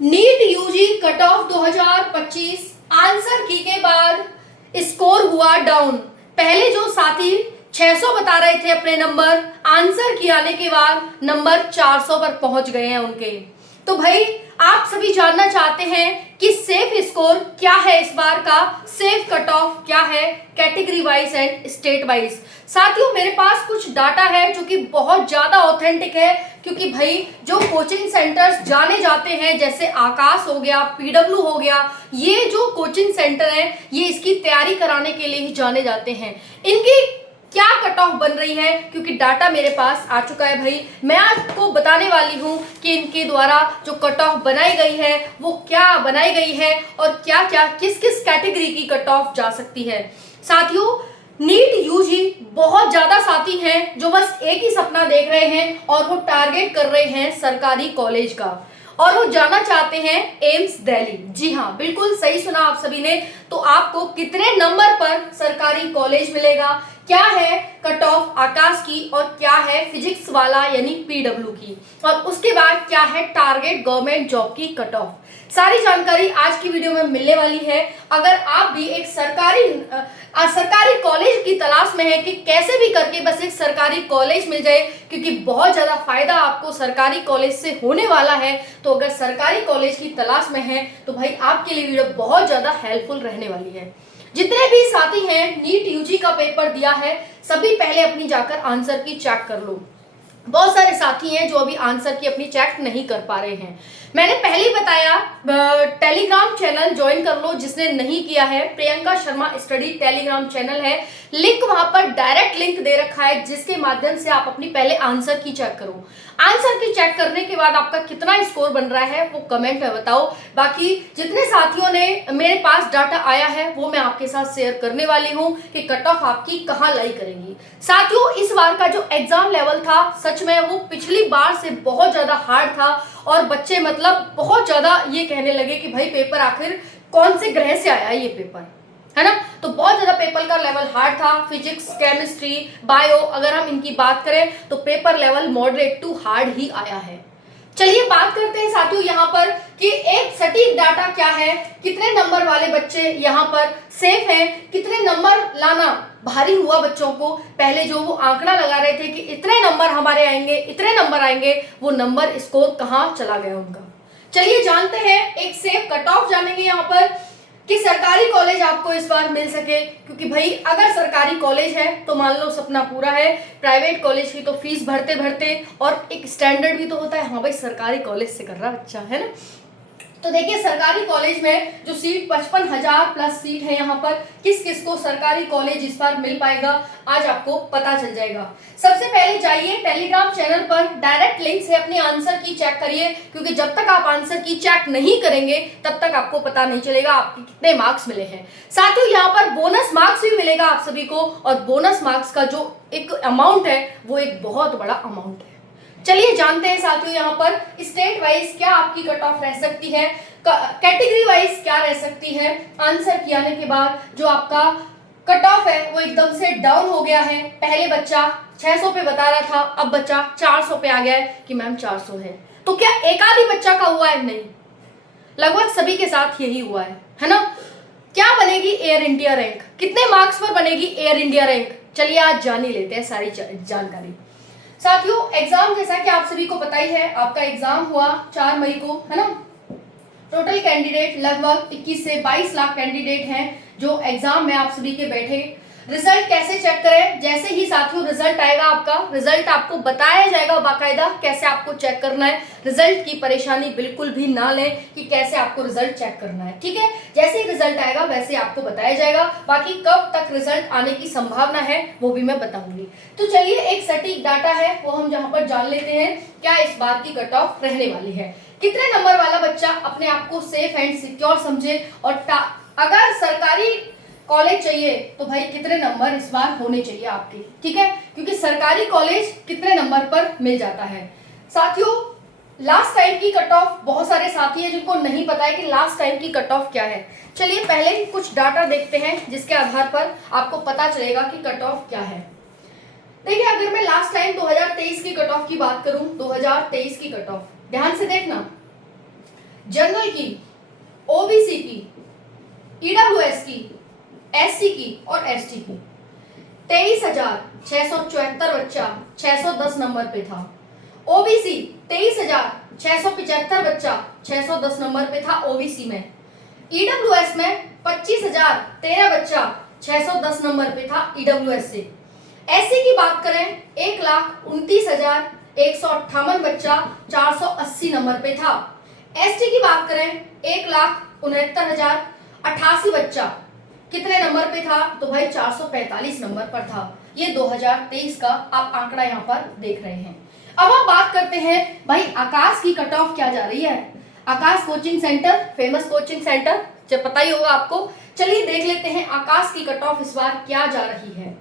NEET UG cut off 2025 answer key के बाद score हुआ डाउन। पहले जो साथी 600 बता रहे थे अपने नंबर, आंसर की आने के बाद नंबर 400 पर पहुंच गए हैं उनके। तो भाई आप सभी जानना चाहते हैं कि सेफ स्कोर क्या है, इस बार का सेफ कट ऑफ क्या है category wise and state wise. साथियों मेरे पास कुछ डाटा है जो कि बहुत ज्यादा ऑथेंटिक है, क्योंकि भाई जो कोचिंग सेंटर्स जाने जाते हैं जैसे आकाश हो गया, पीडब्ल्यू हो गया, ये जो कोचिंग सेंटर है ये इसकी तैयारी कराने के लिए ही जाने जाते हैं। इनकी क्या कट ऑफ बन रही है, क्योंकि डाटा मेरे पास आ चुका है भाई, मैं आपको बताने वाली हूं कि इनके द्वारा जो कट ऑफ बनाई गई है वो क्या बनाई गई है और क्या क्या किस किस कैटेगरी की कट ऑफ जा सकती है। साथियों नीट यूजी बहुत ज्यादा साथी हैं जो बस एक ही सपना देख रहे हैं और वो टारगेट कर रहे हैं सरकारी कॉलेज का, और वो जाना चाहते हैं एम्स दिल्ली। जी हाँ, बिल्कुल सही सुना आप सभी ने। तो आपको कितने नंबर पर सरकारी कॉलेज मिलेगा, क्या है कट ऑफ आकाश की और क्या है फिजिक्स वाला यानी पीडब्ल्यू की, और उसके बाद क्या है टारगेट गवर्नमेंट जॉब की कट ऑफ, सारी जानकारी आज की वीडियो में मिलने वाली है। अगर आप भी एक सरकारी कॉलेज की तलाश में है कि कैसे भी करके बस एक सरकारी कॉलेज मिल जाए, क्योंकि बहुत ज्यादा फायदा आपको सरकारी कॉलेज से होने वाला है, तो अगर सरकारी कॉलेज की तलाश में है तो भाई आपके लिए वीडियो बहुत ज्यादा हेल्पफुल रहने वाली है। जितने भी साथी हैं नीट यूजी का पेपर दिया है सभी पहले अपनी जाकर आंसर की चेक कर लो। बहुत सारे साथी हैं जो अभी आंसर की अपनी चेक नहीं कर पा रहे हैं। मैंने पहले ही बताया टेलीग्राम चैनल ज्वाइन कर लो, जिसने नहीं किया है Priyanka Sharma study Telegram channel है, लिंक वहां पर डायरेक्ट लिंक दे रखा है, जिसके माध्यम से आप अपनी पहले आंसर की चेक करो। आंसर की चेक करने के बाद आपका कितना स्कोर बन रहा है वो कमेंट में बताओ। बाकी जितने साथियों ने मेरे पास डाटा आया है वो मैं आपके साथ शेयर करने वाली हूँ कि कट ऑफ आपकी कहाँ लाई करेंगी। साथियों इस बार का जो एग्जाम लेवल था सच में वो पिछली बार से बहुत ज्यादा हार्ड था, और बच्चे मतलब बहुत ज्यादा ये कहने लगे कि भाई पेपर आखिर कौन से ग्रह से आया ये पेपर, है ना। तो बहुत ज्यादा पेपर का लेवल हार्ड था। फिजिक्स, केमिस्ट्री, बायो अगर हम इनकी बात करें तो paper level moderate to hard ही आया है। चलिए बात करते हैं साथियों यहाँ पर कि एक सटीक डाटा क्या है, कितने नंबर वाले बच्चे यहाँ पर सेफ हैं, कितने नंबर लाना भारी हुआ बच्चों को। पहले जो वो आंकड़ा लगा रहे थे कि इतने नंबर हमारे आएंगे, इतने नंबर आएंगे, वो नंबर स्कोर कहाँ चला गया उनका। चलिए जानते हैं, एक सेफ कट ऑफ जानेंगे यहाँ पर कि सरकारी कॉलेज आपको इस बार मिल सके, क्योंकि भाई अगर सरकारी कॉलेज है तो मान लो सपना पूरा है। प्राइवेट कॉलेज की तो फीस भरते भरते और एक स्टैंडर्ड भी तो होता है, हाँ भाई सरकारी कॉलेज से कर रहा बच्चा, है ना। तो देखिए सरकारी कॉलेज में जो सीट 55,000 प्लस सीट है, यहाँ पर किस किस को सरकारी कॉलेज इस बार मिल पाएगा आज आपको पता चल जाएगा। सबसे पहले जाइए टेलीग्राम चैनल पर, डायरेक्ट लिंक से अपने आंसर की चेक करिए, क्योंकि जब तक आप आंसर की चेक नहीं करेंगे तब तक आपको पता नहीं चलेगा आपके कितने मार्क्स मिले हैं। साथियों यहाँ पर बोनस मार्क्स भी मिलेगा आप सभी को, और बोनस मार्क्स का जो एक अमाउंट है वो एक बहुत बड़ा अमाउंट है। चलिए जानते हैं साथियों यहाँ पर स्टेट वाइज क्या आपकी कट ऑफ रह सकती है, कैटेगरी वाइज क्या रह सकती है। आंसर किए आने के बाद जो आपका कट ऑफ है वो एकदम से डाउन हो गया है। पहले बच्चा 600 पे बता रहा था, अब बच्चा 400 पे आ गया है कि मैम 400 है। तो क्या एक आधी बच्चा का हुआ है? नहीं, लगभग सभी के साथ यही हुआ है ना। क्या बनेगी एयर इंडिया रैंक, कितने मार्क्स पर बनेगी एयर इंडिया रैंक, चलिए आज जान ही लेते हैं सारी जानकारी। साथियों एग्जाम जैसा कि आप सभी को पता ही है, आपका एग्जाम हुआ 4 मई को, है ना। टोटल कैंडिडेट लगभग 21 से 22 लाख कैंडिडेट हैं जो एग्जाम में आप सभी के बैठे। रिजल्ट कैसे चेक करें, जैसे ही साथियों रिजल्ट आएगा आपका, रिजल्ट आपको बताया जाएगा बाकायदा कैसे आपको चेक करना है। रिजल्ट की परेशानी बिल्कुल भी ना लें कि कैसे आपको रिजल्ट चेक करना है, ठीक है। जैसे ही रिजल्ट आएगा वैसे आपको बताया जाएगा, बाकी कब तक रिजल्ट आने की संभावना है वो भी मैं बताऊंगी। तो चलिए एक सटीक डाटा है वो हम जहां पर जान लेते हैं क्या इस बार की कट ऑफ रहने वाली है। कितने नंबर वाला बच्चा अपने आप को सेफ एंड सिक्योर समझे, और अगर सरकारी कॉलेज चाहिए तो भाई कितने नंबर इस बार होने चाहिए आपके, ठीक है, क्योंकि सरकारी कॉलेज कितने नंबर पर मिल जाता है। साथियों लास्ट टाइम की कट ऑफ, बहुत सारे साथी हैं जिनको नहीं पता है कि लास्ट टाइम की कट ऑफ क्या है। चलिए पहले कुछ डाटा देखते हैं जिसके आधार पर आपको पता चलेगा कि कट ऑफ क्या है। देखिए अगर मैं लास्ट टाइम 2023 की कट ऑफ की बात करूं, 2023 की कट ऑफ ध्यान से देखना, जनरल की, ओबीसी की, ईडब्ल्यूएस की, एससी की और एसटी की 23,674 बच्चा 610 नंबर पे था। ओबीसी 23,675 बच्चा 610 नंबर पे था ओबीसी में। ईडब्ल्यूएस में 25,013 बच्चा 610 नंबर पे था ईडब्ल्यूएस से। एससी की बात करें 1,29,158 बच्चा 480 नंबर पे था। एसटी की बात करें 1,69,088 बच्चा कितने नंबर पे था, तो भाई 445 नंबर पर था। ये 2023 का आप आंकड़ा यहाँ पर देख रहे हैं। अब हम बात करते हैं भाई आकाश की कट ऑफ क्या जा रही है। Akash coaching centre, famous coaching centre, जब पता ही होगा आपको। चलिए देख लेते हैं आकाश की कट ऑफ इस बार क्या जा रही है।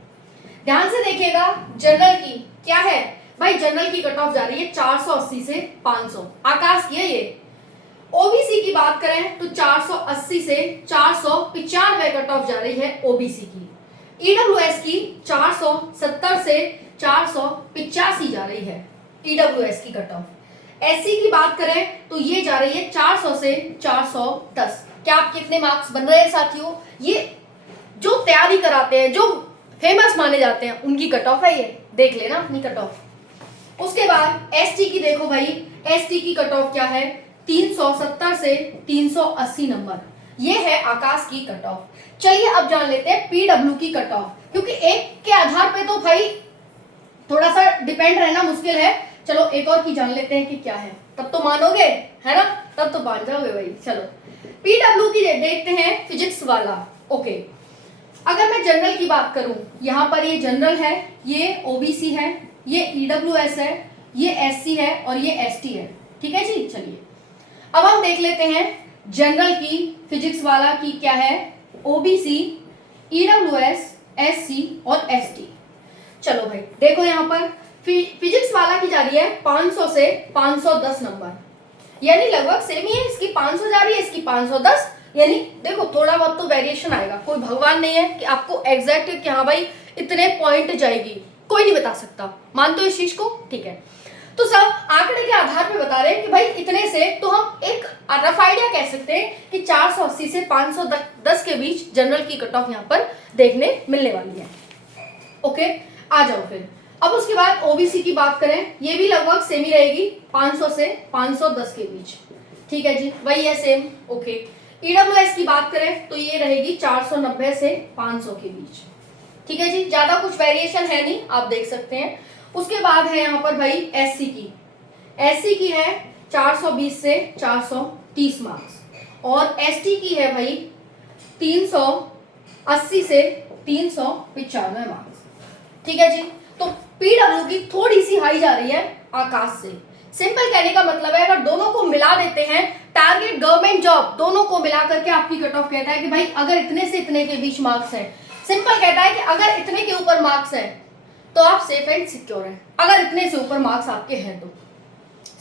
ध्यान से देखिएगा, जनरल की क्या है भाई, जनरल की कट ऑफ जा रही है 480 से 500, आकाश की है ये। ओबीसी की बात करें तो 480 से 495 कट ऑफ जा रही है ओबीसी की। ईडब्ल्यूएस की 470 से 485 जा रही है ईडब्ल्यूएस की कट ऑफ। एससी की बात करें तो ये जा रही है 400 से 410। क्या आप कितने मार्क्स बन रहे हैं साथियों, ये जो तैयारी कराते हैं, जो फेमस माने जाते हैं, उनकी कट ऑफ है, ये देख लेना अपनी कट ऑफ। उसके बाद एसटी की देखो भाई, एसटी की कट ऑफ क्या है 370 से 380 नंबर, ये है आकाश की कट ऑफ। चलिए अब जान लेते हैं पीडब्ल्यू की कट ऑफ, क्योंकि एक के आधार पे तो भाई थोड़ा सा डिपेंड रहना मुश्किल है। चलो एक और की जान लेते हैं कि क्या है, तब तो मानोगे, है ना, तब तो मान जाओगे भाई। चलो पीडब्ल्यू की देखते हैं, फिजिक्स वाला। ओके, अगर मैं जनरल की बात करूं, यहाँ पर ये जनरल है, ये ओबीसी है, ये ईडब्ल्यूएस है, ये एससी है और ये एसटी है। ठीक है जी। चलिए अब हम देख लेते हैं जनरल की, फिजिक्स वाला की क्या है, ओबीसी, ईडब्ल्यूएस, एससी और एसटी। चलो भाई देखो यहाँ पर फिजिक्स वाला की जा रही है 500 से 510 नंबर, यानी लगभग सेम ही है। इसकी 500 जा रही है, इसकी 510, यानी देखो थोड़ा बहुत तो वेरिएशन आएगा। कोई भगवान नहीं है कि आपको एग्जैक्ट कि हाँ भाई इतने पॉइंट जाएगी, कोई नहीं बता सकता। मानते हो इस चीज को, ठीक है। तो सब आंकड़े के आधार पे बता रहे हैं कि भाई इतने से, तो हम एक रफ आइडिया कह सकते हैं कि 480 से 510 के बीच जनरल की कट ऑफ यहाँ पर देखने मिलने वाली है। ओके, आ जाओ फिर। अब उसके बाद ओबीसी की बात करें, ये भी लगभग सेम ही रहेगी, 500 से 510 के बीच। ठीक है जी, वही है सेम। ओके, ईडब्ल्यूएस की बात करें तो ये रहेगी 490 से 500 के बीच। ठीक है जी, ज्यादा कुछ वेरिएशन है नहीं, आप देख सकते हैं। उसके बाद है यहाँ पर भाई एससी की। एससी की है 420 से 430 मार्क्स और एसटी की है भाई 380 से 395 मार्क्स। ठीक है जी। तो पीडब्ल्यू की थोड़ी सी हाई जा रही है आकाश से। सिंपल कहने का मतलब है, अगर दोनों को मिला देते हैं, टारगेट गवर्नमेंट जॉब दोनों को मिला करके आपकी कट ऑफ कहता है कि भाई अगर इतने से इतने के बीच मार्क्स हैं, सिंपल कहता है कि अगर इतने के ऊपर मार्क्स हैं तो आप सेफ एंड सिक्योर हैं, अगर इतने से ऊपर मार्क्स आपके हैं तो।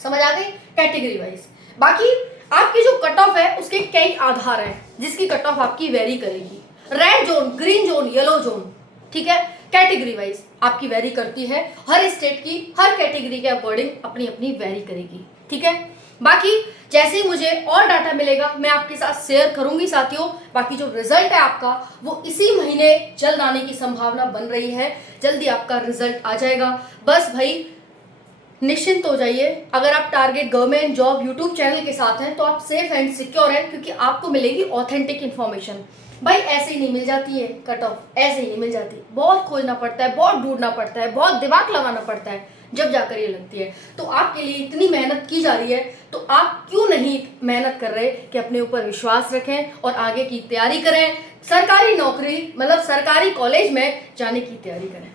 समझ आ गई कैटेगरी वाइज। बाकी आपकी जो कट ऑफ है उसके कई आधार हैं जिसकी कट ऑफ आपकी वेरी करेगी। Red zone, green zone, yellow zone, ठीक है, कैटेगरी वाइज आपकी वेरी करती है। हर स्टेट की हर कैटेगरी के अकॉर्डिंग अपनी अपनी वेरी करेगी। ठीक है, बाकी जैसे ही मुझे और डाटा मिलेगा मैं आपके साथ शेयर करूंगी साथियों। बाकी जो रिजल्ट है आपका वो इसी महीने जल्द आने की संभावना बन रही है, जल्दी आपका रिजल्ट आ जाएगा। बस भाई निश्चिंत हो जाइए, अगर आप target government job YouTube channel के साथ हैं तो आप सेफ एंड सिक्योर हैं, क्योंकि आपको मिलेगी ऑथेंटिक इन्फॉर्मेशन। भाई ऐसे ही नहीं मिल जाती है कट ऑफ, ऐसे ही नहीं मिल जाती, बहुत खोजना पड़ता है, बहुत ढूंढना पड़ता है, बहुत दिमाग लगाना पड़ता है, जब जाकर ये लगती है। तो आपके लिए इतनी मेहनत की जा रही है तो आप क्यों नहीं मेहनत कर रहे कि अपने ऊपर विश्वास रखें और आगे की तैयारी करें, सरकारी नौकरी मतलब सरकारी कॉलेज में जाने की तैयारी करें।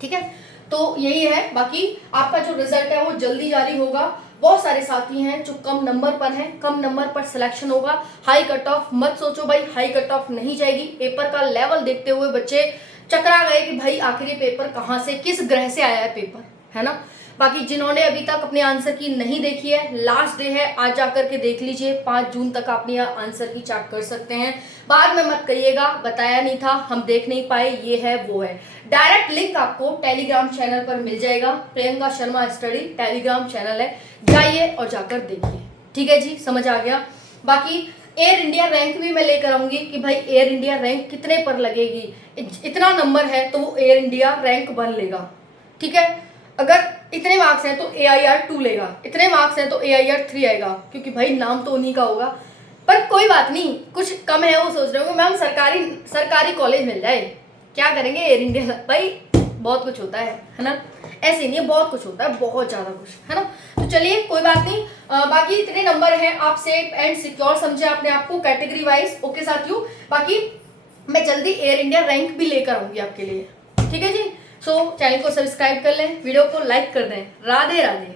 ठीक है, तो यही है। बाकी आपका जो रिजल्ट है वो जल्दी जारी होगा। बहुत सारे साथी हैं जो कम नंबर पर हैं, कम नंबर पर सिलेक्शन होगा। हाई कट ऑफ मत सोचो भाई, हाई कट ऑफ नहीं जाएगी। पेपर का लेवल देखते हुए बच्चे चकरा गए कि भाई आखिर ये पेपर कहाँ से, किस ग्रह से आया है पेपर, है ना। बाकी जिन्होंने अभी तक अपने आंसर की नहीं देखी है, लास्ट डे है, आज जाकर के देख लीजिए। 5 जून तक अपनी आंसर की चेक कर सकते हैं। बाद में मत कहिएगा बताया नहीं था, हम देख नहीं पाए, ये है वो है। डायरेक्ट लिंक आपको टेलीग्राम चैनल पर मिल जाएगा। Priyanka Sharma study Telegram channel है, जाइए और जाकर देखिए। ठीक है जी, समझ आ गया। बाकी एयर इंडिया रैंक भी मैं लेकर आऊंगी कि भाई एयर इंडिया रैंक कितने पर लगेगी, इतना नंबर है तो वो एयर इंडिया रैंक 1 लेगा, ठीक है। अगर इतने मार्क्स हैं तो AIR 2 लेगा, इतने मार्क्स हैं तो AIR 3 आएगा, क्योंकि भाई नाम तो उन्हीं का होगा। पर कोई बात नहीं, कुछ कम है वो सोच रहे होंगे मैम सरकारी कॉलेज मिल जाए, क्या करेंगे एयर इंडिया, भाई बहुत कुछ होता है ना, ऐसे नहीं है, बहुत कुछ होता है, बहुत ज़्यादा कुछ, है ना। तो चलिए कोई बात नहीं, बाकी इतने नंबर हैं, आप सेफ एंड सिक्योर समझे अपने आप को कैटेगरी वाइज। ओके साथियों, बाकी मैं जल्दी एयर इंडिया रैंक भी लेकर आऊंगी आपके लिए, ठीक है जी। सो चैनल को सब्सक्राइब कर लें, वीडियो को लाइक कर दें। राधे राधे।